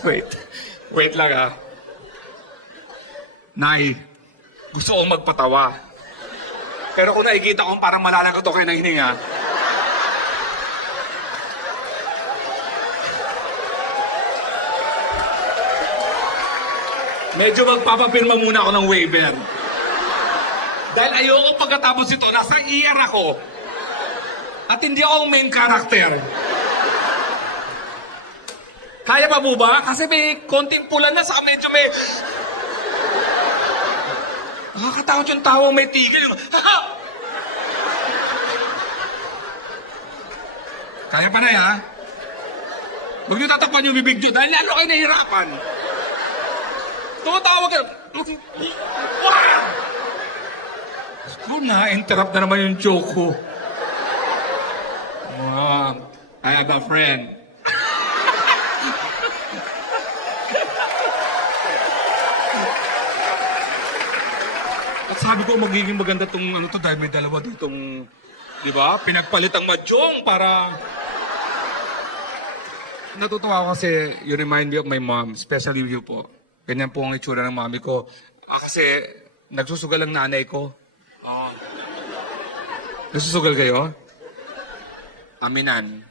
Wait. Wait lang ah. Nay, gusto kong magpatawa. Pero kung nakikita kong parang malalagot ako kayo ng hininga, medyo magpapapirma muna ako ng waiver. Dahil ayoko pagkatapos ito, nasa ER ako. At hindi ako ang main character. Kaya pa po ba? Kasi may konting pula na sa medyo may... Nakakatakot yung tawang may tigil. Kaya pa na ha? Huwag niyo tatapan yung bibig niyo dahil lalo kayo nahihirapan. Tumatawag kayo. Siguro na-interrupt na naman yung joke ko. I have a friend. At sabi ko, magiging maganda tong ano to dahil may dalawa ditong, di ba? Pinagpalit ang madyong para... Natutuwa ako kasi you remind me of my mom, especially you po. Ganyan po ang itsura ng mami ko. Kasi nagsusugal ang nanay ko. Nagsusugal kayo? Aminan.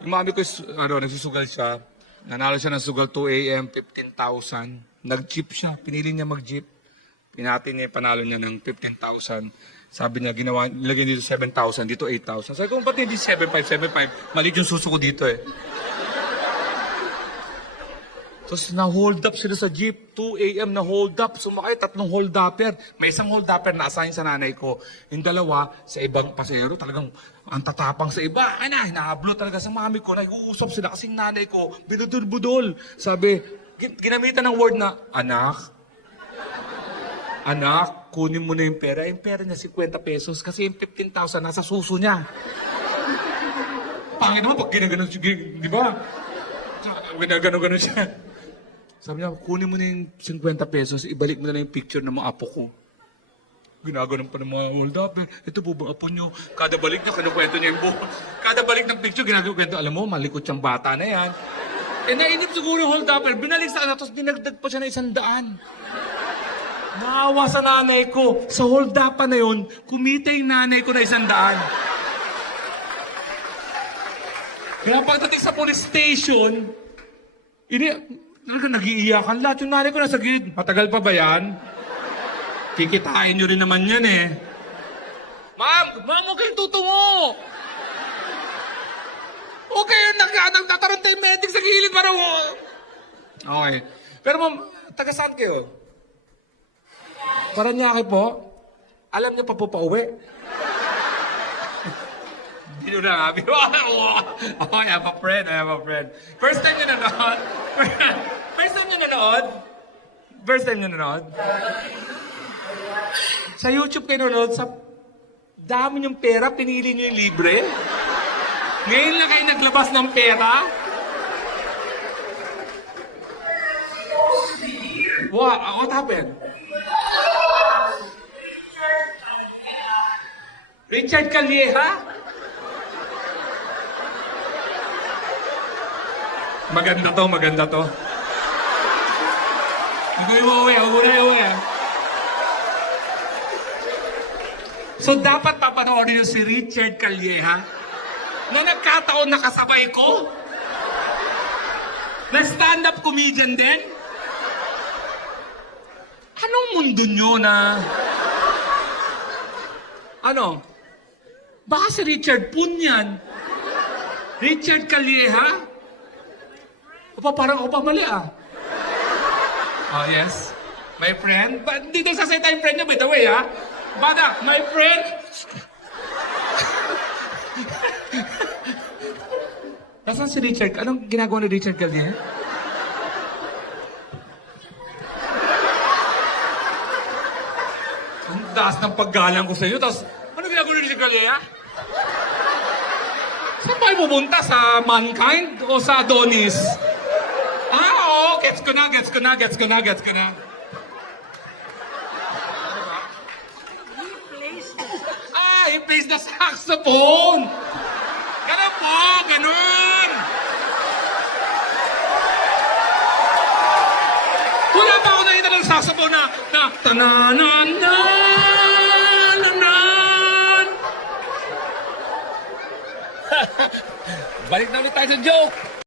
Yung mami ko, nagsusugal siya. Nanalo siya ng sugal 2 a.m., 15,000. Nag-jeep siya. Pinili niya mag-jeep. Pinati niya, panalo niya ng 15,000. Sabi niya, nilagyan dito 7,000, dito 8,000. Sabi ko, ba't hindi 7,500? Maliit yung suso ko dito eh. Tapos na-hold up sila sa jeep. 2 a.m. na-hold up. Sumakay, 3 hold upper. May isang hold upper na assign sa nanay ko. Yung dalawa, sa ibang pasero, talagang ang tatapang sa iba. Hinahablo talaga sa mami ko. Nag-uusap sila kasing nanay ko. Binudul-budol. Sabi, ginamitan ng word na, Anak, kunin mo na yung pera. Yung pera niya, 50 pesos. Kasi yung 15,000 nasa suso niya. Pangit naman pag ginaganon siya, di ba? Ginaganon siya. Sabi niya, kunin mo na yung 50 pesos, ibalik mo na yung picture ng mga apo ko. Ginaganon pa ng mga hold up. Ito po ba apo niyo? Kada balik niya, kinukwento niya yung buho. Kada balik ng picture, ginaganon. Alam mo, malikot siyang bata na yan. Nainip siguro yung hold upper. Binalik sa tapos dinagdag pa siya na 100. Naawa sa nanay ko. Sa hold up na yun, kumita yung nanay ko na 100. Kaya pagdating sa police station, nag-iiyakan lahat. Yung nanay ko nasa gilid. Matagal pa ba yan? Kikitain nyo rin naman yan eh. Ma'am, huwag kayong tutungo. Okay, nagtataranta yung medic sa gilid para mo. Okay. Pero ma'am, taga saan kayo? Paranaque po. Alam niyo pa po pauwi. Hindi nyo na. Oh, I have a friend. First time nyo nanood? First time nyo nanood? Sa YouTube kayo nanood, sa dami niyong pera, pinili nyo yung libre? Ngayon na kayo naglabas ng pera? What happened? Richard Calleja? Maganda to. Hindi mo uwi. So dapat papanoorin nyo si Richard Calleja na nagkataon na kasabay ko? Na stand-up comedian din? Anong mundo nyo na... Baka si Richard Poon yan. Richard Calleja? Parang mali ah. Oh, yes. My friend? Dito sa site time friend niya, by the way ah. Bada, my friend? Nasaan si Richard? Anong ginagawa ni Richard Calleja? Ang taas ng paggalang ko sa iyo, tapos ano ginagawa ni Richard Calleja? Saan tayo pupunta? Sa Mankind o sa Adonis? Oo, gets ko na. He plays the saxophone! Ganun po, ganun! Balik na ulit tayo sa joke.